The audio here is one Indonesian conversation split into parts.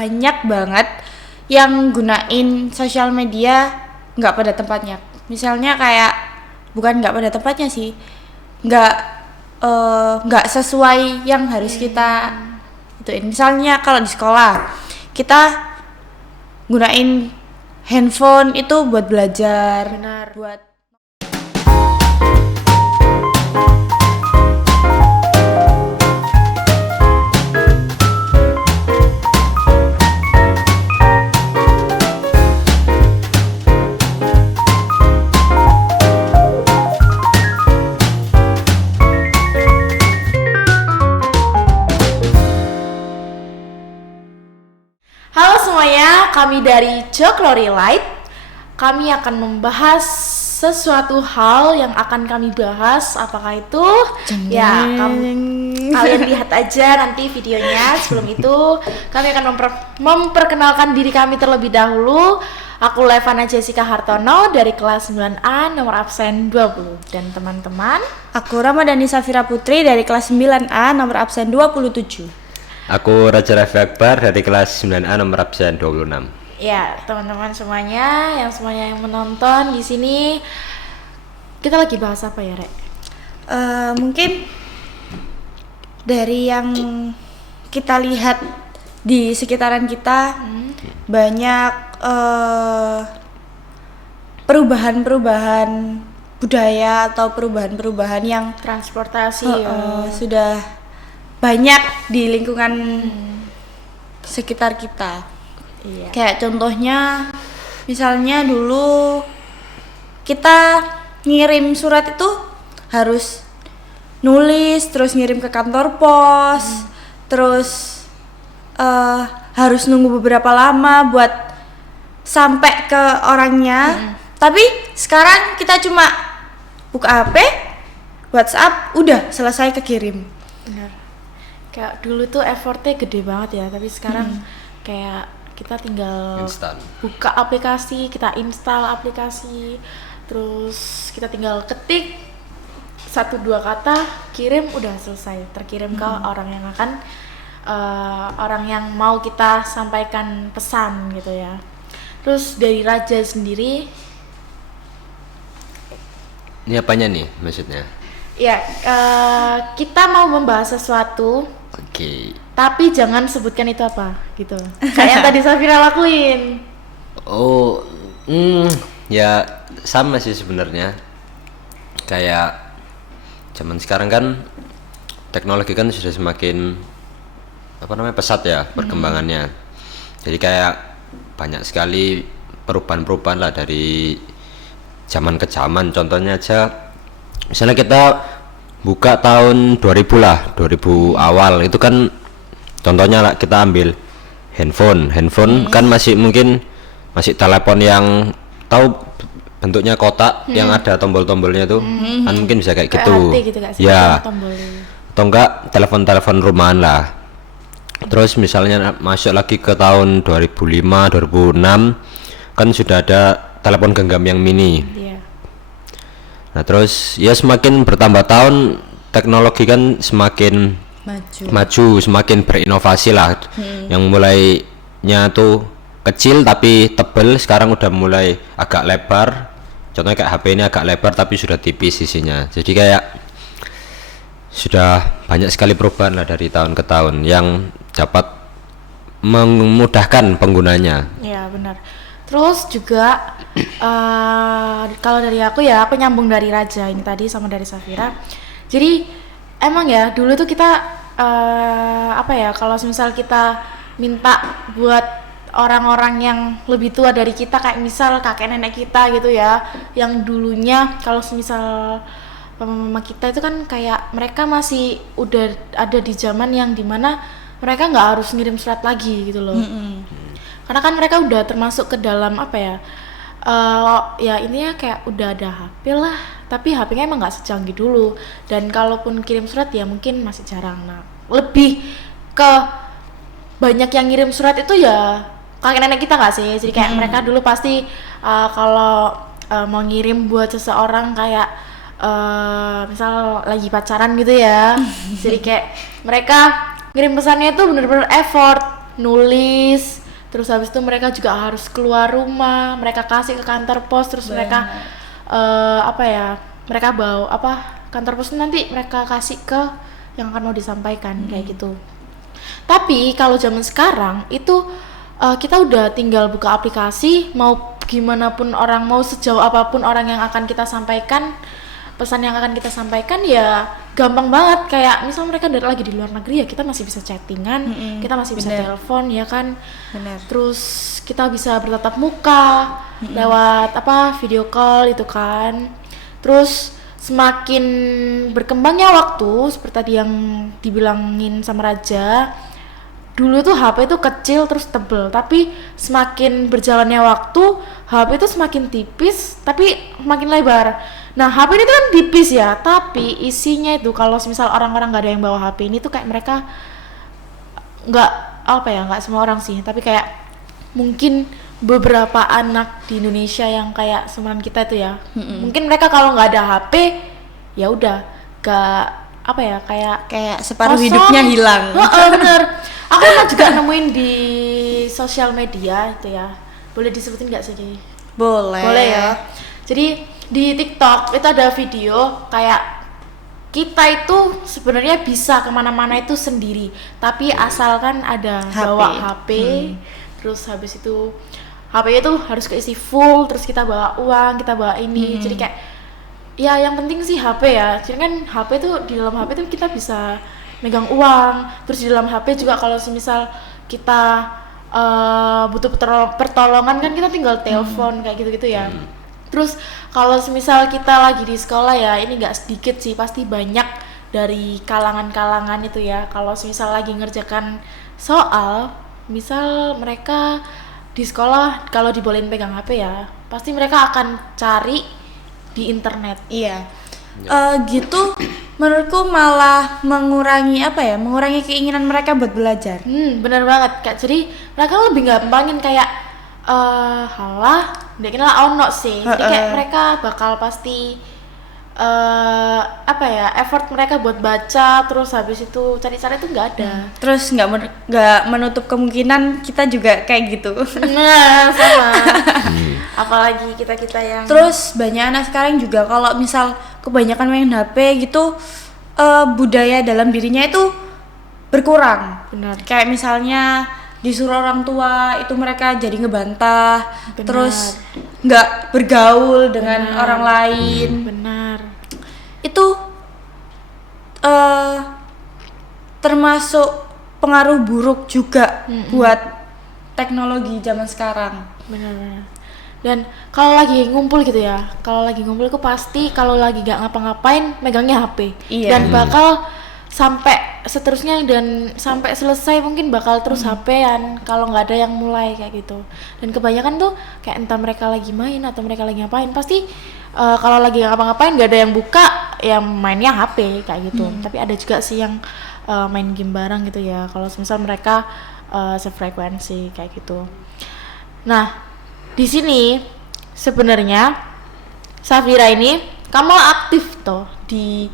banyak banget yang gunain sosial media nggak pada tempatnya. Misalnya kayak bukan nggak pada tempatnya sih, nggak sesuai yang harus kita ituin. Misalnya kalau di sekolah kita gunain handphone itu buat belajar, Benar. buat Halo semuanya, kami dari Joklori Light. Kami akan membahas sesuatu hal yang akan kami bahas. Apakah itu? Ya, kalian lihat aja nanti videonya. Sebelum itu, kami akan memperkenalkan diri kami terlebih dahulu. Aku Levana Jessica Hartono dari kelas 9A nomor absen 20. Dan teman-teman, aku Ramadhani Safira Putri dari kelas 9A nomor absen 27. Aku Raja Raffi Akbar dari kelas 9A nomor absen 26. ya teman-teman semuanya yang menonton di sini, kita lagi bahas apa ya, Rek? Mungkin dari yang kita lihat di sekitaran kita banyak perubahan-perubahan budaya atau perubahan-perubahan yang Transportasi sudah banyak di lingkungan sekitar kita. Iya. Kayak contohnya misalnya dulu kita ngirim surat itu harus nulis terus ngirim ke kantor pos, terus harus nunggu beberapa lama buat sampai ke orangnya. Tapi sekarang kita cuma buka HP, WhatsApp, udah selesai kekirim. Benar. Kayak dulu tuh effortnya gede banget ya, tapi sekarang kayak kita tinggal Instan. buka aplikasi, kita install aplikasi, terus kita tinggal ketik 1-2 kata, kirim, udah selesai, terkirim ke orang yang akan orang yang mau kita sampaikan pesan gitu ya. Terus dari Raja sendiri, Ini apanya nih maksudnya? ya kita mau membahas sesuatu, Oke. tapi jangan sebutkan itu apa gitu. Kayak yang tadi Safira lakuin. Oh, ya sama sih sebenarnya. Kayak zaman sekarang kan teknologi kan sudah semakin pesat ya perkembangannya. Jadi kayak banyak sekali perubahan-perubahan lah dari zaman ke zaman. Contohnya aja misalnya kita buka tahun 2000 lah, 2000 awal itu kan contohnya lah kita ambil handphone kan masih mungkin masih telepon yang tahu bentuknya kotak yang ada tombol-tombolnya tuh kan mungkin bisa kayak gitu. HT gitu gak sih? Ya, Tombolnya. atau enggak telepon rumahan lah. Terus misalnya masuk lagi ke tahun 2005 2006 kan sudah ada telepon genggam yang mini. Iya. Nah terus ya semakin bertambah tahun teknologi kan semakin maju, semakin berinovasi lah. Yang mulainya tuh kecil tapi tebel, sekarang udah mulai agak lebar. Contohnya kayak HP ini agak lebar tapi sudah tipis sisinya. Jadi kayak sudah banyak sekali perubahan lah dari tahun ke tahun yang dapat memudahkan penggunanya. Iya benar. Terus juga kalau dari aku ya, aku nyambung dari Raja ini tadi sama dari Safira. Jadi emang ya dulu tuh kita kalau misal kita minta buat orang-orang yang lebih tua dari kita, kayak misal kakek nenek kita gitu ya, yang dulunya kalau misal mama kita itu kan kayak mereka masih udah ada di zaman yang dimana mereka nggak harus ngirim surat lagi gitu loh. Karena kan mereka udah termasuk ke dalam ya intinya kayak udah ada HP lah, tapi HP-nya emang nggak secanggih dulu, dan kalaupun kirim surat ya mungkin masih jarang. Nah lebih ke banyak yang ngirim surat itu ya kakek nenek kita nggak sih? Jadi kayak mereka dulu pasti kalau mau ngirim buat seseorang kayak misal lagi pacaran gitu ya, jadi kayak mereka ngirim pesannya itu bener-bener effort nulis, terus habis itu mereka juga harus keluar rumah, mereka kasih ke kantor pos, terus mereka mereka bawa kantor pos nanti mereka kasih ke yang akan mau disampaikan kayak gitu. Tapi kalau zaman sekarang itu kita udah tinggal buka aplikasi, mau gimana pun orang, mau sejauh apapun orang yang akan kita sampaikan, pesan yang akan kita sampaikan ya gampang banget. Kayak misal mereka lagi di luar negeri ya kita masih bisa chattingan, kita masih bisa telepon ya kan. Bener. Terus kita bisa bertatap muka lewat video call itu kan. Terus semakin berkembangnya waktu seperti tadi yang dibilangin sama Raja, dulu tuh HP itu kecil terus tebel, tapi semakin berjalannya waktu HP itu semakin tipis tapi makin lebar. Nah HP ini tuh kan tipis ya, tapi isinya itu kalau misal orang-orang nggak ada yang bawa HP ini tuh kayak mereka nggak semua orang sih, tapi kayak mungkin beberapa anak di Indonesia yang kayak seumuran kita itu ya, mungkin mereka kalau nggak ada HP ya udah kayak separuh kosong. hidupnya hilang. Bener. Aku kan juga nemuin di sosial media itu ya, boleh disebutin nggak sih? Boleh ya. Jadi di TikTok itu ada video kayak kita itu sebenarnya bisa kemana-mana itu sendiri, tapi asalkan ada bawa HP, terus habis itu HP itu harus keisi full, terus kita bawa uang, kita bawa ini, jadi kayak ya yang penting sih HP ya. Jadi kan HP tuh, di dalam HP tuh kita bisa megang uang, terus di dalam HP juga kalau semisal kita butuh pertolongan kan kita tinggal telepon kayak gitu-gitu ya. Terus kalau semisal kita lagi di sekolah ya, ini nggak sedikit sih, pasti banyak dari kalangan-kalangan itu ya, kalau semisal lagi ngerjakan soal, misal mereka di sekolah kalau dibolehin pegang HP ya, pasti mereka akan cari di internet. Iya. Gitu menurutku malah mengurangi mengurangi keinginan mereka buat belajar. Bener banget Kak. Jadi mereka lebih gampangin kayak halah mungkin lah ono sih. Jadi kayak mereka bakal pasti effort mereka buat baca, terus habis itu cari-cari itu nggak ada. Terus nggak menutup kemungkinan kita juga kayak gitu. Nah sama. Apalagi kita yang terus banyak anak sekarang juga kalau misal kebanyakan main HP gitu, budaya dalam dirinya itu berkurang. Benar. Kayak misalnya disuruh orang tua itu mereka jadi ngebantah. Benar. Terus nggak bergaul dengan orang lain. Benar. Itu termasuk pengaruh buruk juga buat teknologi zaman sekarang. Benar. Dan kalau lagi ngumpul gitu ya, kalau lagi ngumpul aku pasti kalau lagi gak ngapa-ngapain megangnya HP. Iya. Dan bakal sampai seterusnya dan sampai selesai mungkin bakal terus HP-an kalau nggak ada yang mulai kayak gitu. Dan kebanyakan tuh kayak entah mereka lagi main atau mereka lagi ngapain, pasti kalau lagi gak ngapa-ngapain gak ada yang buka, yang mainnya HP kayak gitu. Tapi ada juga sih yang main game bareng gitu ya, kalau misal mereka sefrekuensi kayak gitu. Nah di sini sebenarnya Safira ini kamu aktif toh di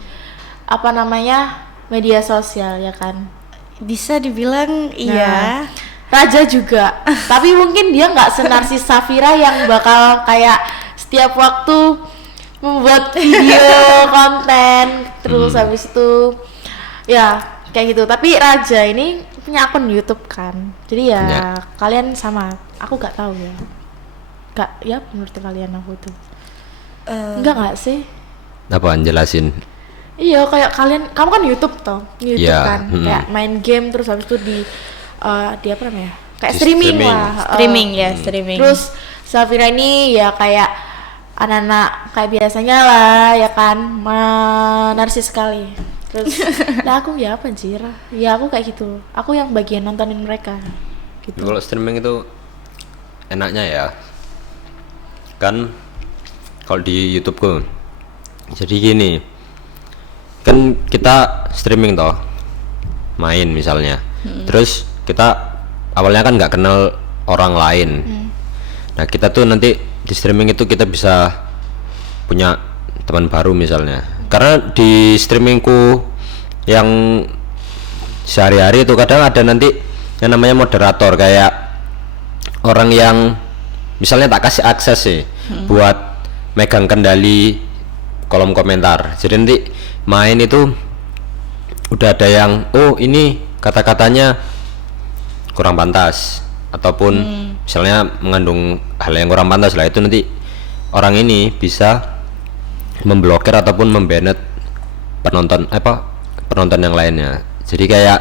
media sosial ya kan? Bisa dibilang iya. Raja juga. Tapi mungkin dia nggak senarsis Safira yang bakal kayak setiap waktu membuat video konten terus habis itu ya kayak gitu. Tapi Raja ini punya akun YouTube kan, jadi ya kalian sama. Aku nggak tahu ya. Gak, ya menurut kalian aku tuh enggak sih? Apa jelasin? Iya kayak kamu kan YouTube toh, YouTube kan kayak main game terus habis itu di kayak streaming lah, streaming. Terus Safira ini ya kayak anak-anak kayak biasanya lah ya kan, narsis sekali. Terus lah aku ya apa anjir, ya aku kayak gitu, aku yang bagian nontonin mereka gitu. Kalau streaming itu enaknya ya kan kalau di YouTube ku, jadi gini kan, kita streaming toh main misalnya, terus kita awalnya kan nggak kenal orang lain. Nah kita tuh nanti di streaming itu kita bisa punya teman baru misalnya, karena di streamingku yang sehari-hari itu kadang ada nanti yang namanya moderator, kayak orang yang misalnya tak kasih akses sih buat megang kendali kolom komentar. Jadi nanti main itu udah ada yang ini kata-katanya kurang pantas ataupun misalnya mengandung hal yang kurang pantas lah, itu nanti orang ini bisa memblokir ataupun membanet penonton yang lainnya. Jadi kayak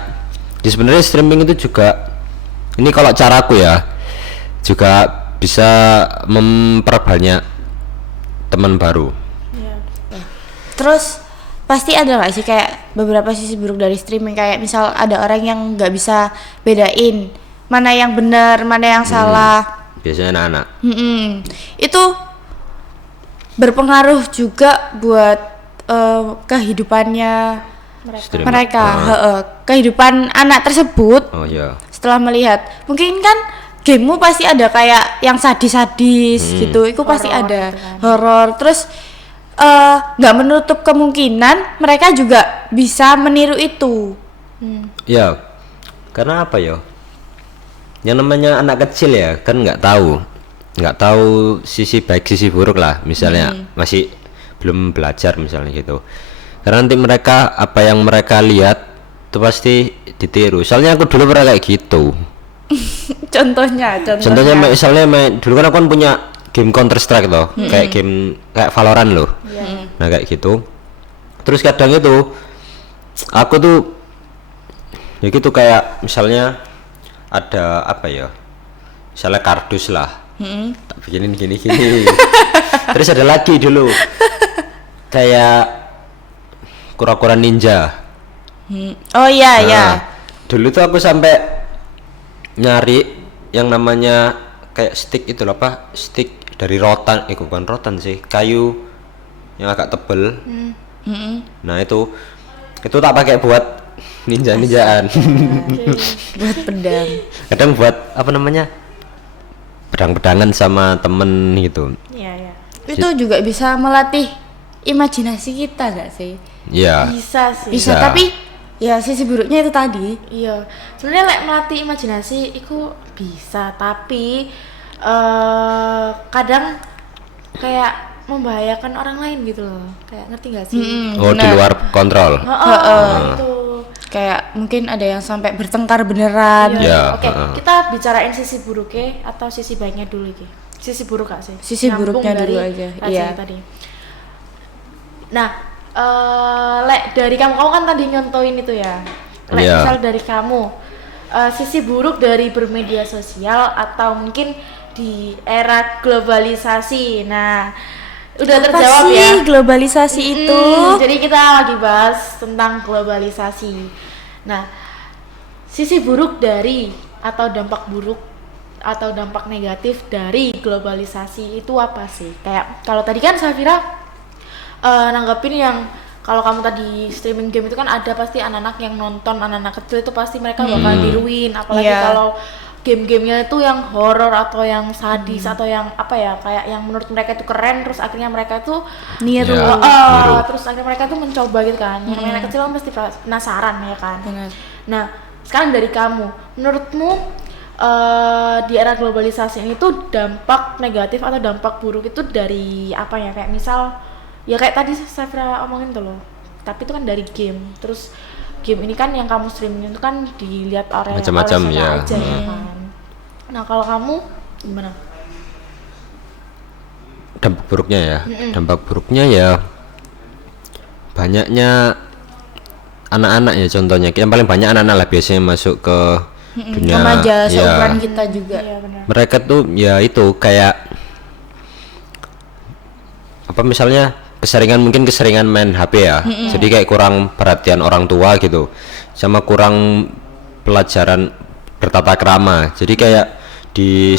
sebenarnya streaming itu juga, ini kalau caraku ya, juga bisa memperbanyak teman baru. Terus pasti ada nggak sih kayak beberapa sisi buruk dari streaming, kayak misal ada orang yang nggak bisa bedain mana yang benar mana yang salah. Biasanya anak-anak. Itu berpengaruh juga buat kehidupannya mereka. Kehidupan anak tersebut Oh iya. setelah melihat, mungkin kan gamemu pasti ada kayak yang sadis-sadis gitu, itu pasti Horor ada gitu kan. horor. Terus nggak menutup kemungkinan mereka juga bisa meniru itu. Ya, karena apa ya? Yang namanya anak kecil ya, kan nggak tahu sisi baik sisi buruk lah. Misalnya masih belum belajar misalnya gitu. Karena nanti mereka apa yang mereka lihat itu pasti ditiru. Soalnya aku dulu pernah kayak gitu. Contohnya Misalnya dulu kan aku kan punya game Counter Strike toh, kayak game kayak Valorant loh. Nah kayak gitu. Terus kadang itu aku tuh ya gitu, kayak misalnya ada apa ya, misalnya kardus lah, tak bikinin gini terus ada lagi dulu kayak kura-kura ninja. Oh iya ya. Dulu tuh aku sampai nyari yang namanya kayak stick itu loh, apa, stick dari rotan, bukan rotan sih, kayu yang agak tebel. Nah itu tak pakai buat ninja-ninjaan. Buat pedang. Kadang buat apa namanya, pedang-pedangan sama temen gitu. Iya. Itu juga bisa melatih imajinasi kita nggak sih? Iya. Bisa sih. Bisa, tapi ya sisi buruknya itu tadi. Iya, sebenarnya melatih imajinasi itu bisa, tapi kadang kayak membahayakan orang lain gitu loh. Kayak ngerti gak sih? Oh, di luar kontrol. Gitu. Kayak mungkin ada yang sampai bertengkar beneran. Iya. Oke, kita bicarain sisi buruknya atau sisi baiknya dulu iki. Sisi buruk gak sih? Sisi Nyambung buruknya dari dulu aja, Raja iya. Tadi. Nah, dari kamu kan tadi nyontoin itu ya. Iya. Misal dari kamu, sisi buruk dari bermedia sosial atau mungkin di era globalisasi. Nah, udah Apa terjawab sih ya. globalisasi itu? Jadi kita lagi bahas tentang globalisasi. Nah, sisi buruk dari atau dampak buruk atau dampak negatif dari globalisasi itu apa sih? Kayak kalau tadi kan Safira nanggepin yang kalau kamu tadi streaming game itu kan ada pasti anak-anak yang nonton, anak-anak kecil itu pasti mereka bakal tiruin, apalagi Iya. kalau game-gamenya itu yang horor atau yang sadis atau yang apa ya, kayak yang menurut mereka itu keren, terus akhirnya mereka itu Niru. Iya. Niru. terus akhirnya mereka tuh mencoba gitu kan. Yang anak kecil kan pasti penasaran ya kan. Benar. Nah, sekarang dari kamu, menurutmu di era globalisasi ini tuh dampak negatif atau dampak buruk itu dari apa ya? Kayak misal ya kayak tadi saya omongin tuh loh. Tapi itu kan dari game. Terus game ini kan yang kamu streaming itu kan dilihat oleh Macam-macam, siapa ya. aja ya kan. Nah, kalau kamu gimana? Dampak buruknya ya. Dampak buruknya ya banyaknya anak-anak ya, contohnya yang paling banyak anak-anak lah biasanya masuk ke dunia Remaja ya. seumuran kita juga. Iya benar. Mereka tuh ya itu kayak apa, misalnya keseringan main HP ya. Jadi kayak kurang perhatian orang tua gitu, sama kurang pelajaran bertata krama. Jadi kayak di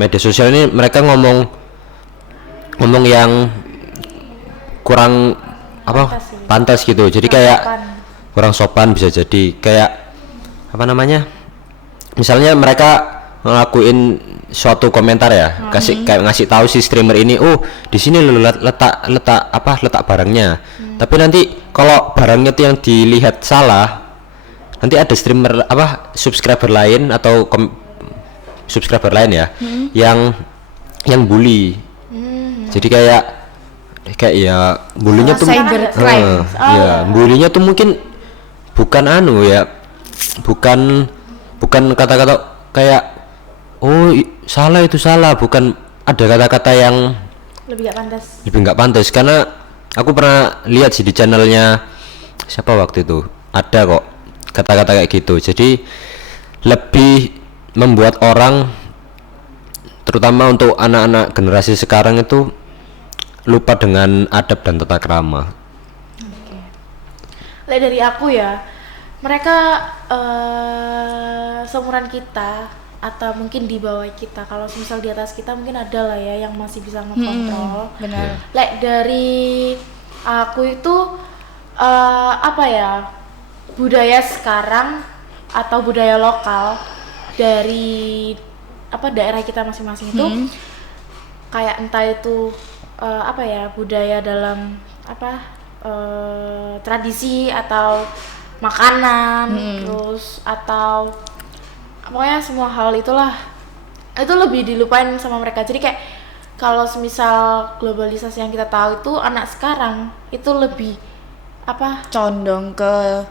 media sosial ini mereka ngomong yang kurang apa, pantas gitu. Jadi kayak kurang sopan, bisa jadi kayak apa namanya, misalnya mereka ngelakuin suatu komentar ya, kayak ngasih tahu si streamer ini, oh di sini lo letak barangnya. Tapi nanti kalau barangnya itu yang dilihat salah, nanti ada streamer apa subscriber lain atau subscriber lain ya yang bully. Jadi kayak ya bulinya tuh cybercrime. ya bulinya tuh mungkin bukan anu ya, bukan kata-kata kayak salah itu salah, bukan ada kata-kata yang lebih nggak pantas. Karena aku pernah lihat sih di channelnya siapa waktu itu, ada kok kata-kata kayak gitu. Jadi lebih membuat orang, terutama untuk anak-anak generasi sekarang itu lupa dengan adab dan tata krama. Dari aku ya, mereka seumuran kita atau mungkin di bawah kita, kalau misal di atas kita mungkin ada lah ya yang masih bisa mengontrol. Benar. Dari aku itu apa ya, budaya sekarang atau budaya lokal dari daerah kita masing-masing itu kayak entah itu apa ya, budaya dalam tradisi atau makanan, terus atau pokoknya semua hal itulah, itu lebih dilupain sama mereka. Jadi kayak kalau semisal globalisasi yang kita tahu itu, anak sekarang itu lebih condong ke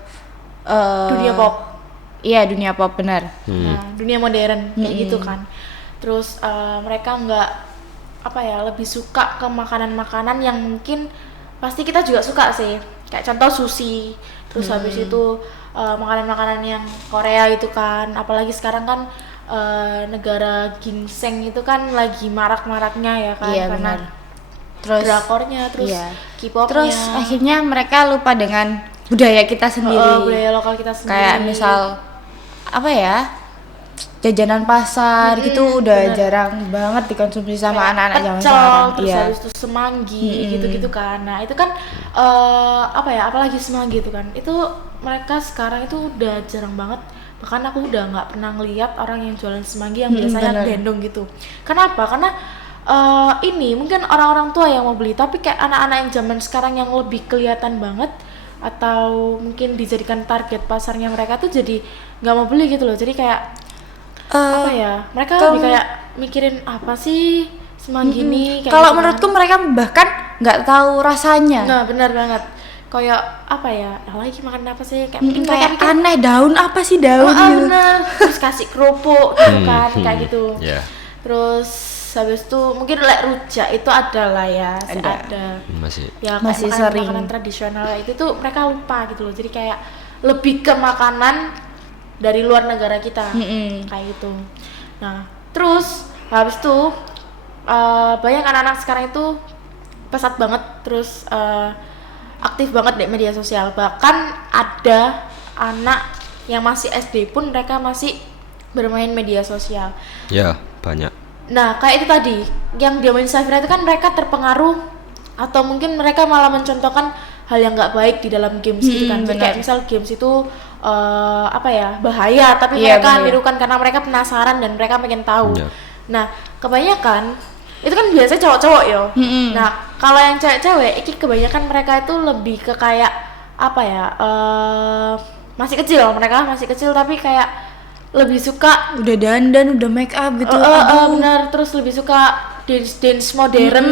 dunia pop. Iya, dunia pop, benar. Nah, dunia modern kayak gitu kan. Terus mereka nggak lebih suka ke makanan-makanan yang mungkin pasti kita juga suka sih, kayak contoh sushi. Terus habis itu makanan-makanan yang Korea itu kan, apalagi sekarang kan negara ginseng itu kan lagi marak-maraknya ya kan, Iya, karena benar. Terus drakornya, terus K-popnya, terus akhirnya mereka lupa dengan budaya kita sendiri. budaya lokal kita sendiri. Kayak misal jajanan pasar gitu udah jarang banget dikonsumsi sama kayak anak-anak zaman pecel, sekarang. terus habis itu semanggi gitu-gitu kan. Nah itu kan apalagi semanggi itu kan, itu mereka sekarang itu udah jarang banget. Bahkan aku udah nggak pernah ngeliat orang yang jualan semanggi yang biasanya gendong gitu. Kenapa? Karena ini mungkin orang-orang tua yang mau beli, tapi kayak anak-anak yang zaman sekarang yang lebih kelihatan banget atau mungkin dijadikan target pasarnya mereka tuh jadi nggak mau beli gitu loh. Jadi kayak mereka lebih kayak mikirin apa sih semanggi ini kayak Kalau gitu menurutku mereka bahkan nggak tahu rasanya. Nah benar banget, kayak lagi makan apa sih, kayak mungkin mereka Kayak mikir aneh, daun apa sih daun gitu. bener, terus kasih kerupuk gitu kan, kayak gitu. Yeah. Terus habis itu mungkin rujak itu adalah ya, ada. Masih. Ya kayak Masih sering. makanan tradisional itu tuh mereka lupa gitu loh. Jadi kayak lebih ke makanan dari luar negara kita, kayak gitu. Nah terus habis itu banyak anak-anak sekarang itu pesat banget, terus aktif banget di media sosial. Bahkan ada anak yang masih SD pun mereka masih bermain media sosial. Ya, banyak. Nah kayak itu tadi yang diomongin Safira itu kan, mereka terpengaruh atau mungkin mereka malah mencontohkan hal yang nggak baik di dalam games itu kan. Jadi kayak misal games itu bahaya, tapi mereka nirukan karena mereka penasaran dan mereka pengen tahu. Nah kebanyakan itu kan biasanya cowok-cowok yo. Nah kalau yang cewek-cewek ini kebanyakan mereka itu lebih ke kayak masih kecil, mereka masih kecil tapi kayak lebih suka Udah dandan, udah make up gitu. benar, terus lebih suka dance modern.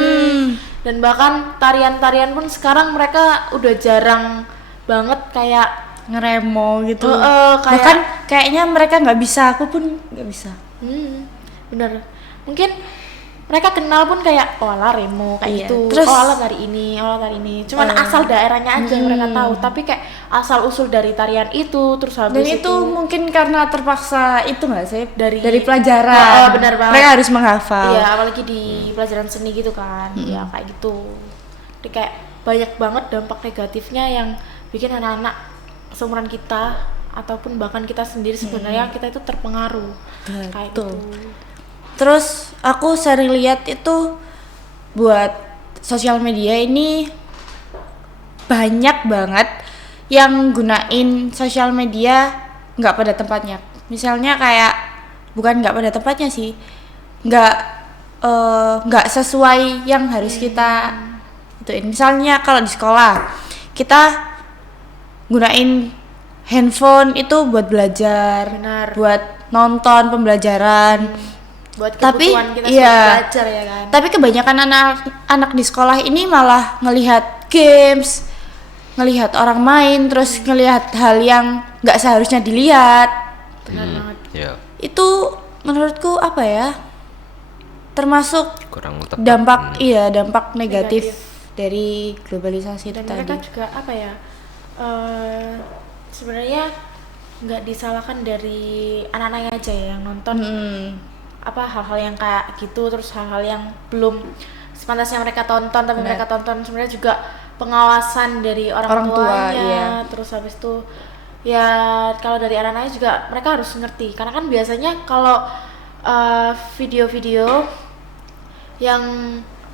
Dan bahkan tarian-tarian pun sekarang mereka udah jarang banget kayak ngeremo gitu. kayak Bahkan kayaknya mereka nggak bisa, aku pun nggak bisa. bener, mungkin mereka kenal pun kayak ala remo kayak gitu, Terus, ala tari ini, cuman asal daerahnya aja yang mereka tahu, tapi kayak asal usul dari tarian itu, terus habis dan itu mungkin karena terpaksa itu nggak sih dari pelajaran. Benar banget, Mereka harus menghafal. iya, apalagi di pelajaran seni gitu kan. Ya kayak gitu. Jadi kayak banyak banget dampak negatifnya yang bikin anak-anak seumuran kita ataupun bahkan kita sendiri sebenarnya kita itu terpengaruh. Kayak gitu. Terus aku sering lihat itu buat sosial media ini banyak banget yang gunain sosial media nggak pada tempatnya. Misalnya kayak bukan nggak pada tempatnya sih, nggak sesuai yang harus kita ituin. Misalnya kalau di sekolah kita gunain handphone itu buat belajar, Benar. buat nonton pembelajaran. Buat Tapi, kebutuhan kita iya. sebagai belajar ya kan. Tapi kebanyakan anak di sekolah ini malah ngelihat games, ngelihat orang main, terus ngelihat hal yang nggak seharusnya dilihat. Benar banget. Ya, Itu menurutku apa ya? Termasuk kurang tepat. dampak negatif dari globalisasi itu Dan mereka tadi. juga apa ya? Sebenarnya nggak disalahkan dari anak-anaknya aja ya yang nonton apa hal-hal yang kayak gitu, terus hal-hal yang belum sepantasnya mereka tonton tapi mereka tonton. Sebenarnya juga pengawasan dari orang Orang tua, tuanya, iya. terus habis itu ya kalau dari anak-anaknya juga mereka harus ngerti karena kan biasanya kalau video-video yang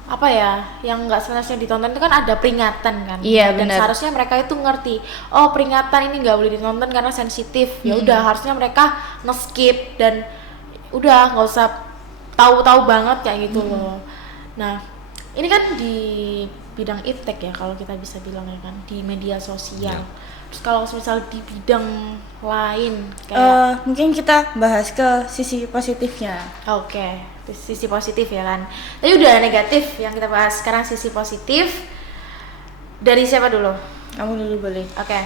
apa ya yang nggak sebenarnya ditonton itu kan ada peringatan kan. Iya, Dan benar. seharusnya mereka itu ngerti, oh peringatan ini nggak boleh ditonton karena sensitif. Ya udah harusnya mereka nge-skip dan udah nggak usah tahu-tahu banget kayak gitu loh. Nah ini kan di bidang iptek ya kalau kita bisa bilang ya kan, di media sosial. Terus kalau misal di bidang lain kayak Mungkin kita bahas ke sisi positifnya. oke, sisi positif ya kan. Tadi udah negatif yang kita bahas, sekarang sisi positif. Dari siapa dulu? Kamu dulu boleh. Oke.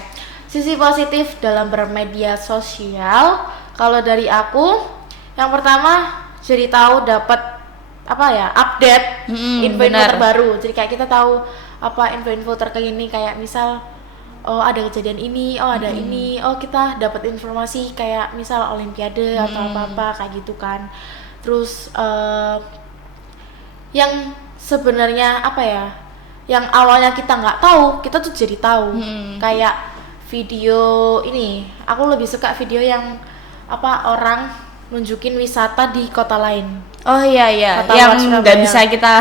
Sisi positif dalam bermedia sosial. Kalau dari aku, yang pertama jadi tahu dapat apa ya? Update info-info benar. terbaru. Jadi kayak kita tahu apa info-info terkini kayak misal oh ada kejadian ini, oh ada ini, oh kita dapat informasi kayak misal olimpiade atau apa-apa kayak gitu kan. Terus yang sebenarnya apa ya? Yang awalnya kita nggak tahu, kita tuh jadi tahu. Kayak video ini, aku lebih suka video yang apa orang nunjukin wisata di kota lain. Oh iya, Kota yang luar nggak Surabaya. bisa kita.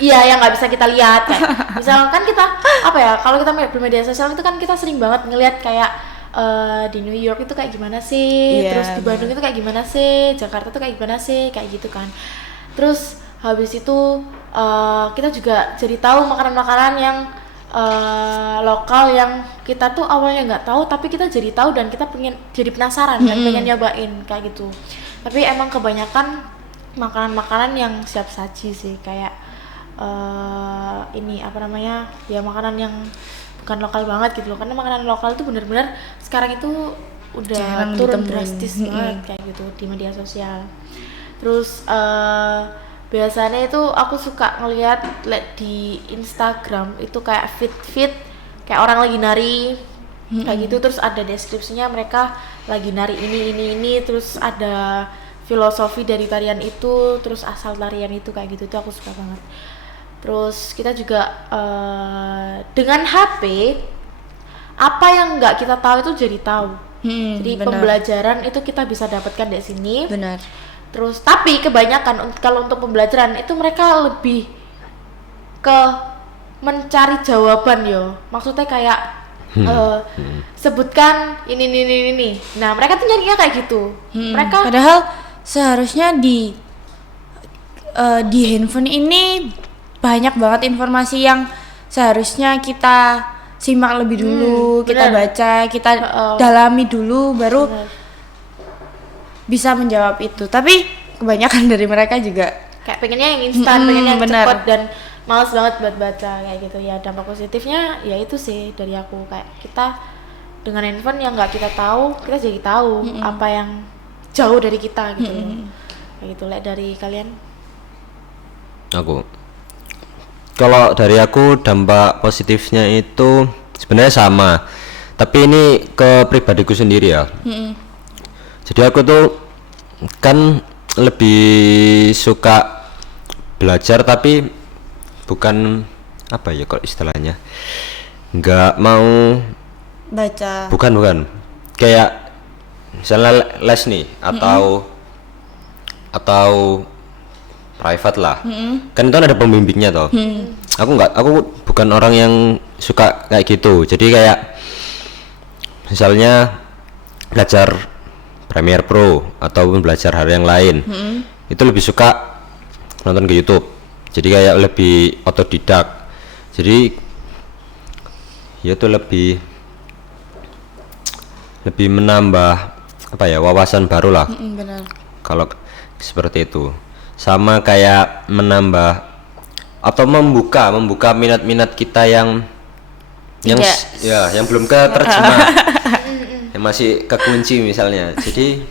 Iya, yang nggak bisa kita lihat kayak misalkan kita apa ya kalau kita bermedia sosial itu kan kita sering banget ngelihat kayak di New York itu kayak gimana sih, Iya, terus di Bandung itu kayak gimana sih, Jakarta tuh kayak gimana sih, kayak gitu kan. Terus habis itu kita juga jadi tahu makanan-makanan yang lokal yang kita tuh awalnya nggak tahu tapi kita jadi tahu dan kita pengen jadi penasaran dan pengen nyobain kayak gitu. Tapi emang kebanyakan makanan-makanan yang siap saji sih kayak ini apa namanya ya makanan yang bukan lokal banget gitu loh, karena makanan lokal tuh bener-bener sekarang itu udah Jarang turun ditemuin. drastis banget kayak gitu di media sosial. Terus biasanya itu aku suka ngeliat di Instagram itu kayak feed kayak orang lagi nari kayak gitu, terus ada deskripsinya mereka lagi nari ini terus ada filosofi dari tarian itu, terus asal tarian itu kayak gitu tuh aku suka banget. Terus kita juga dengan HP apa yang nggak kita tahu itu jadi tahu. Jadi benar. pembelajaran itu kita bisa dapatkan dari sini. Benar. Terus tapi kebanyakan kalau untuk pembelajaran itu mereka lebih ke mencari jawaban yo. Maksudnya kayak sebutkan ini. Nah, mereka tuh nyarinya kayak gitu. Mereka Padahal seharusnya di handphone ini banyak banget informasi yang seharusnya kita simak lebih dulu, kita benar. baca, kita dalami dulu, baru bisa menjawab itu. Tapi kebanyakan dari mereka juga kayak pengennya yang instan, pengennya yang benar. cepat dan malas banget buat baca kayak gitu ya. Dampak positifnya ya itu sih dari aku, kayak kita dengan handphone yang nggak kita tahu, kita jadi tahu apa yang jauh dari kita gitu loh. Kayak gitu. Lihat dari kalian. Kalau dari aku dampak positifnya itu sebenarnya sama, tapi ini ke pribadiku sendiri ya. Jadi aku tuh kan lebih suka belajar tapi bukan apa ya kalau istilahnya nggak mau baca. bukan kayak misalnya les nih atau private lah, kan itu ada pembimbingnya toh. Aku bukan orang yang suka kayak gitu, jadi kayak misalnya belajar Premiere Pro ataupun belajar hal yang lain, itu lebih suka nonton ke YouTube, jadi kayak lebih otodidak, jadi ya itu lebih lebih menambah apa ya, wawasan baru lah. Benar. Kalau seperti itu, sama kayak menambah atau membuka minat-minat kita yang Tidak. yang belum keterjemah, yang masih kekunci misalnya. Jadi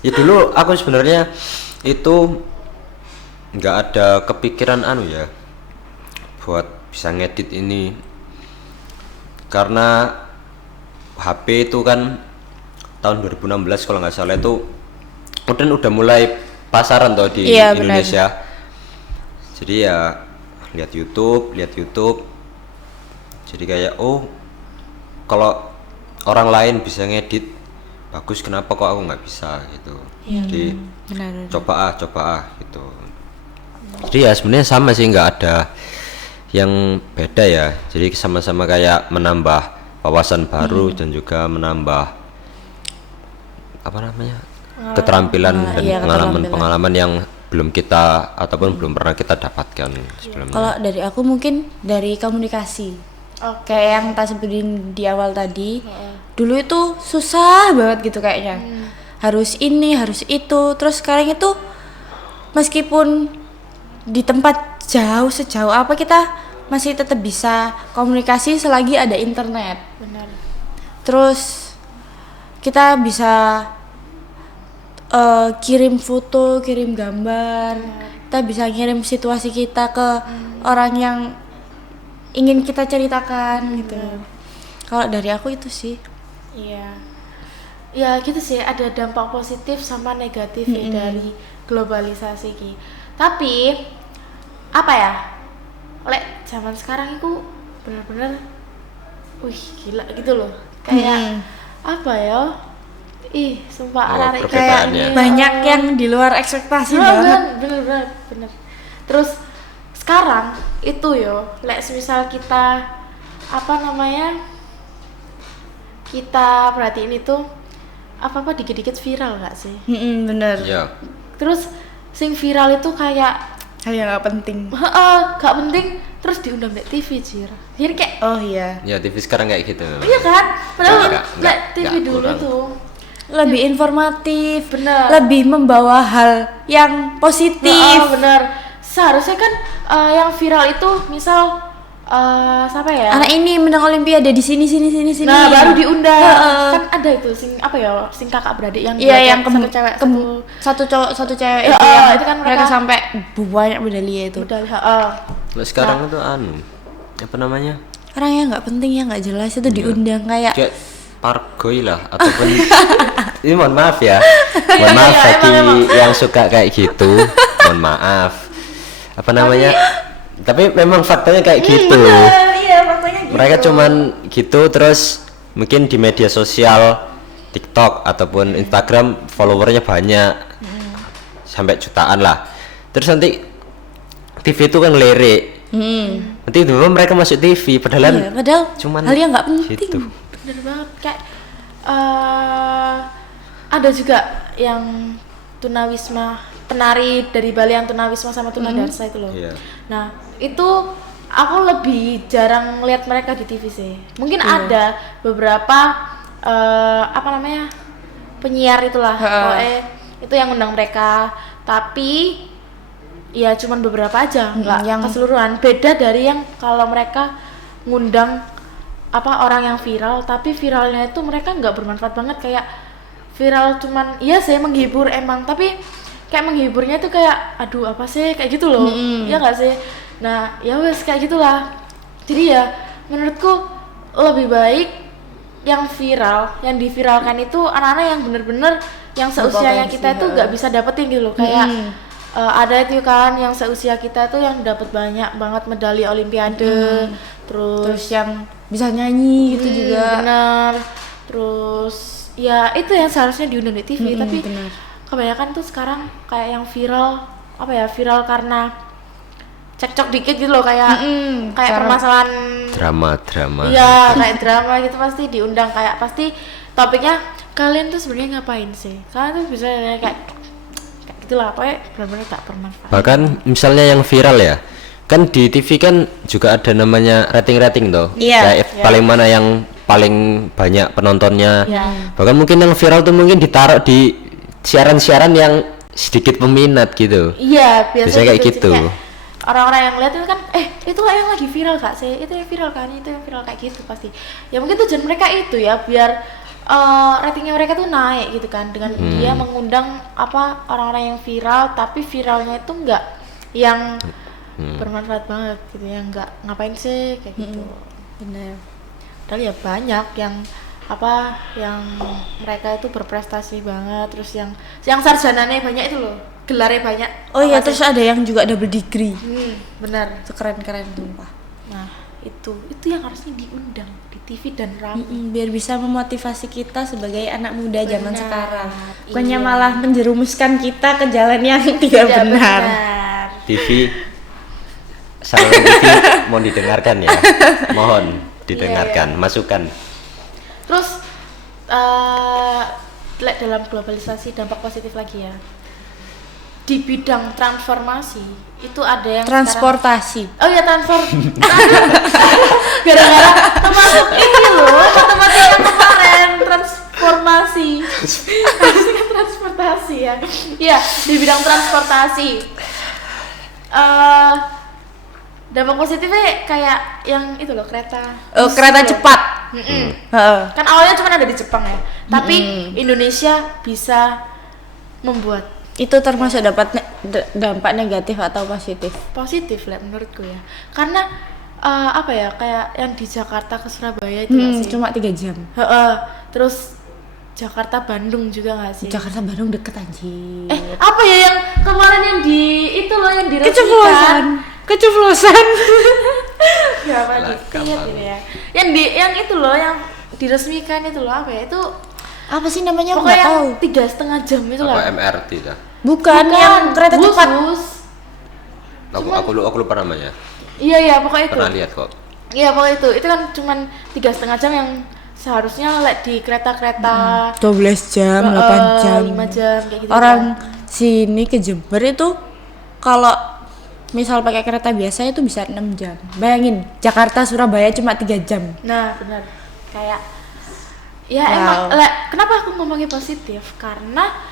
ya dulu aku sebenarnya itu nggak ada kepikiran ya buat bisa ngedit ini, karena HP itu kan tahun 2016 kalau nggak salah itu udah mulai pasaran tuh di Iya, Indonesia. Jadi ya lihat YouTube. Jadi kayak kalau orang lain bisa ngedit bagus, kenapa kok aku nggak bisa gitu. Jadi Benar. coba gitu. Jadi ya sebenarnya sama sih, nggak ada yang beda ya. Jadi sama-sama kayak menambah wawasan baru dan juga menambah apa namanya, keterampilan dan iya, pengalaman yang belum kita ataupun belum pernah kita dapatkan sebelumnya. Kalau dari aku mungkin dari komunikasi. Kayak yang tak sebutin di awal tadi. Dulu itu susah banget gitu kayaknya. Harus ini, harus itu. Terus sekarang itu meskipun di tempat sejauh apa kita masih tetap bisa komunikasi selagi ada internet. Benar. Terus kita bisa kirim foto, kirim gambar, kita bisa kirim situasi kita ke orang yang ingin kita ceritakan gitu. Kalau dari aku itu sih. Iya. Ya gitu sih, ada dampak positif sama negatif ya dari globalisasi ki. Tapi apa ya? Zaman sekarang itu bener-bener gila gitu loh. Kayak apa ya? Sumpah arek kayak perbedaannya. Banyak yang di luar ekspektasi banget. bener. Terus sekarang itu semisal kita kita perhatiin itu apa dikit-dikit viral nggak sih? Bener. Ya, Terus sing viral itu kayak Hal yang gak penting. gak penting, terus diundang di TV jadi kayak Oh iya. ya TV sekarang kayak gitu. iya kan, padahal Enggak, TV enggak, dulu kurang. tuh Lebih informatif, Bener. lebih membawa hal yang positif. bener. Seharusnya kan yang viral itu misal siapa ya? Anak ini menang olimpiade di sini. Nah, baru diundang. Kan ada itu sing kakak beradik yang Iya, yang satu cewek satu cowok satu cewek Ya, itu yang itu kan mereka mereka- sampai banyak medali itu. udah Nah, sekarang itu apa namanya? Orang yang nggak penting, yang nggak jelas itu diundang kayak Kayak Pargoy lah ataupun ini mohon maaf ya. Mohon maaf Iya, bagi emang. yang suka kayak gitu. Mohon maaf. Apa namanya? Tapi memang faktanya kayak gitu. iya faktanya gitu. Mereka cuman gitu, terus mungkin di media sosial TikTok ataupun Instagram followernya banyak, sampai jutaan lah. Terus nanti TV itu kan ngelirik, nanti itu mereka masuk TV padahal Iya, padahal cuman hal yang nggak penting. gitu. bener banget kayak ada juga yang tunawisma, penari dari Bali yang tunawisma sama tunadarsa itu loh. Iya. Nah itu aku lebih jarang lihat mereka di TV sih. Mungkin ada beberapa penyiar itulah, itu yang undang mereka. Tapi ya cuman beberapa aja, nggak yang- keseluruhan. Beda dari yang kalau mereka ngundang orang yang viral, tapi viralnya itu mereka nggak bermanfaat banget, kayak viral cuman iya sih menghibur emang, tapi kayak menghiburnya itu kayak aduh apa sih kayak gitu loh. Iya nggak sih? Nah ya wes kayak gitulah. Jadi ya menurutku lebih baik yang viral, yang diviralkan itu anak-anak yang bener-bener yang seusianya kita itu nggak bisa dapetin gitu loh. Kayak ada itu kan yang seusia kita tuh yang dapat banyak banget medali olimpiade, Terus yang bisa nyanyi gitu juga. bener. Terus ya itu yang seharusnya diundang di TV, tapi bener. kebanyakan tuh sekarang kayak yang viral viral karena cekcok dikit gitu loh, kayak permasalahan Drama. iya kayak drama gitu, pasti diundang, kayak pasti topiknya kalian tuh sebenarnya ngapain sih, kalian tuh bisa kayak gitulah, pokoknya benar-benar tak bermanfaat. Bahkan misalnya yang viral ya, kan di TV kan juga ada namanya rating tuh. Iya. Kayak paling mana yang paling banyak penontonnya. Ya. Bahkan mungkin yang viral tuh mungkin ditaruh di siaran-siaran yang sedikit peminat gitu. Iya, Biasanya kayak gitu. Kayak orang-orang yang lihat itu kan, itu lah yang lagi viral kak sih, itu yang viral kan, itu yang viral kayak gitu pasti. Ya mungkin tujuan mereka itu ya biar ratingnya mereka tuh naik gitu kan, dengan dia mengundang apa orang-orang yang viral, tapi viralnya itu enggak yang bermanfaat banget gitu ya, enggak ngapain sih kayak gitu. Benar. Padahal ya banyak yang apa yang mereka itu berprestasi banget, terus yang sarjananya banyak itu loh, gelarnya banyak. Oh iya, Apa terus sih? ada yang juga double degree. Benar. Itu keren-keren sumpah. Nah itu yang harusnya diundang di TV dan rame. Biar bisa memotivasi kita sebagai anak muda zaman Benar, sekarang. Bukannya iya. malah menjerumuskan kita ke jalan yang tidak benar. TV saluran TV mau didengarkan ya. Mohon didengarkan, masukan. Terus dalam globalisasi dampak positif lagi ya. Di bidang transformasi itu ada yang Transportasi. sekarang, oh ya gara-gara termasuk ini loh matematika yang kemarin transformasi harusnya kan transportasi ya. Iya, di bidang transportasi dampak positifnya kayak yang itu loh, kereta Kereta bus loh. cepat. Heeh. Kan awalnya cuma ada di Jepang ya, tapi Indonesia bisa membuat Itu termasuk dampak negatif atau positif? positif lah menurutku ya, karena apa ya, kayak yang di Jakarta ke Surabaya itu nggak sih? Cuma 3 jam. Heeh. Terus Jakarta Bandung juga nggak sih? Jakarta Bandung deket anjir. Apa ya yang kemarin yang di itu loh yang diresmikan? Keceplosan. Ya apa dikit gitu ya. Yang itu loh yang diresmikan itu loh, apa ya itu? Apa sih namanya? Aku Pokoknya nggak tahu. yang 3,5 jam itu loh. Apa MRT dah? Bukan yang kereta bus, cepat. bus. Aku lupa namanya. Iya pokoknya itu. Pernah lihat kok. Iya pokoknya itu kan cuman 3,5 jam yang seharusnya di kereta-kereta 12 jam, 8 jam. 5 jam kayak gitu. Orang sini ke Jember itu kalau misal pakai kereta biasa itu bisa 6 jam. Bayangin, Jakarta Surabaya cuma 3 jam. Nah benar, kayak ya Wow. emang kenapa aku ngomongin positif, karena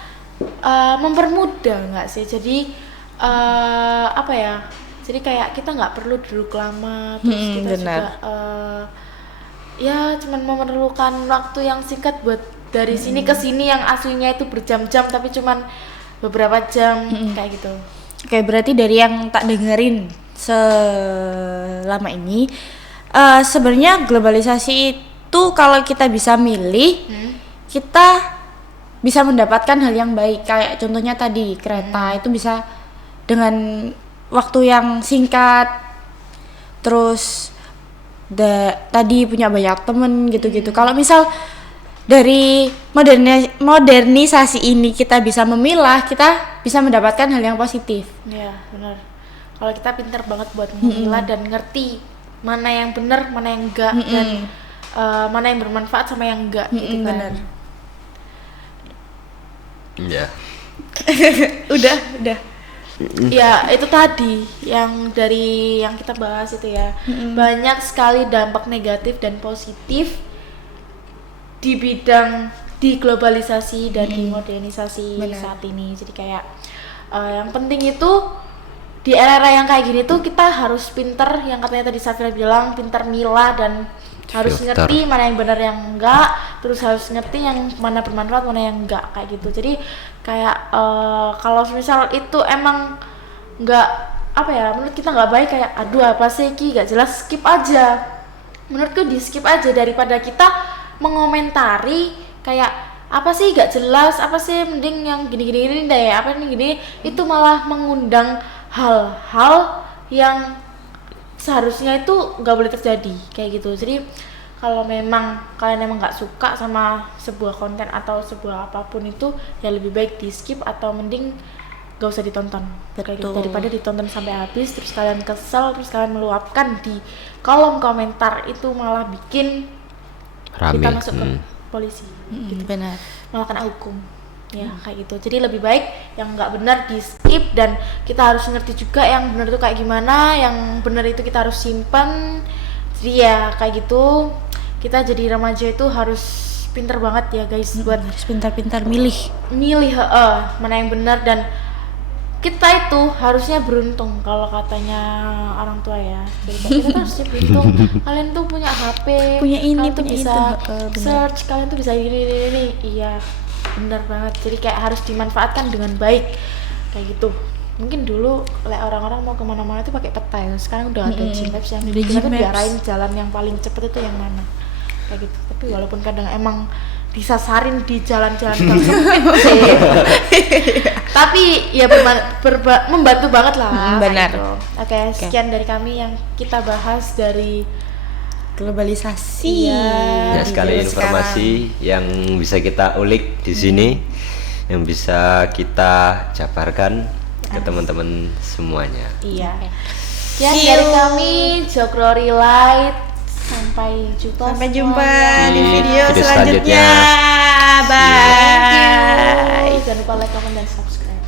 mempermudah nggak sih, jadi apa ya, jadi kayak kita nggak perlu duduk lama, terus kita benar. juga ya cuman memerlukan waktu yang singkat buat dari sini ke sini, yang aslinya itu berjam-jam tapi cuman beberapa jam kayak gitu. Oke, berarti dari yang tak dengerin selama ini, sebenarnya globalisasi itu kalau kita bisa milih, kita bisa mendapatkan hal yang baik. Kayak contohnya tadi kereta itu bisa dengan waktu yang singkat, terus tadi punya banyak temen gitu-gitu. Kalau misal dari modernisasi ini kita bisa memilah, kita bisa mendapatkan hal yang positif. Ya benar. Kalau kita pintar banget buat memilah dan ngerti mana yang benar, mana yang enggak, dan mana yang bermanfaat sama yang enggak gitu kan. Benar. Iya. Udah. Ya itu tadi yang dari yang kita bahas itu ya, banyak sekali dampak negatif dan positif di bidang globalisasi dan di modernisasi saat ini. Jadi kayak yang penting itu di era yang kayak gini tuh kita harus pinter, yang katanya tadi Safira bilang, pinter milah dan harus Filter. ngerti mana yang benar yang enggak, terus harus ngerti yang mana bermanfaat mana yang enggak kayak gitu. Jadi kayak kalau misal itu emang enggak apa ya, menurut kita nggak baik, kayak aduh apa sih ki gak jelas, skip aja. Menurutku di skip aja daripada kita mengomentari kayak apa sih gak jelas, apa sih mending yang gini deh, apa ini gini, itu malah mengundang hal-hal yang seharusnya itu nggak boleh terjadi kayak gitu. Jadi kalau memang kalian emang nggak suka sama sebuah konten atau sebuah apapun itu, ya lebih baik di skip atau mending gak usah ditonton kayak gitu, daripada ditonton sampai habis terus kalian kesel, terus kalian meluapkan di kolom komentar, itu malah bikin Rame. kita masuk ke polisi gitu. Benar. Malah kena hukum ya kayak gitu. Jadi lebih baik yang nggak benar di skip, dan kita harus ngerti juga yang benar itu kayak gimana, yang benar itu kita harus simpan. Jadi ya kayak gitu. kita jadi remaja itu harus pinter banget ya guys buat Harus pintar-pintar milih. milih mana yang benar, dan kita itu harusnya beruntung kalau katanya orang tua ya. Jadi kita tuh harusnya beruntung. Kalian tuh punya HP, Punya ini, kalian tuh punya bisa itu, benar. search, kalian tuh bisa ini. Iya, benar banget. Jadi kayak harus dimanfaatkan dengan baik kayak gitu. Mungkin dulu orang-orang mau kemana-mana tuh pakai peta ya. Sekarang udah ada Gmaps yang Ada kita tuh Gmaps. diarahin jalan yang paling cepet itu yang mana kayak gitu. Tapi walaupun kadang emang disasarin di jalan-jalan yang sempit sih, tapi ya membantu banget lah. Benar. Gitu. Oke, sekian dari kami yang kita bahas dari Globalisasi. Iya. Ya, sekali Di informasi yang bisa kita ulik di sini, yang bisa kita jabarkan ke teman-teman semuanya. iya. Sekian See dari you. kami Jokrory Light. Sampai jumpa. Sampai jumpa semuanya. di Di video video selanjutnya. selanjutnya. Bye. Thank you. Jangan lupa like, comment, dan subscribe.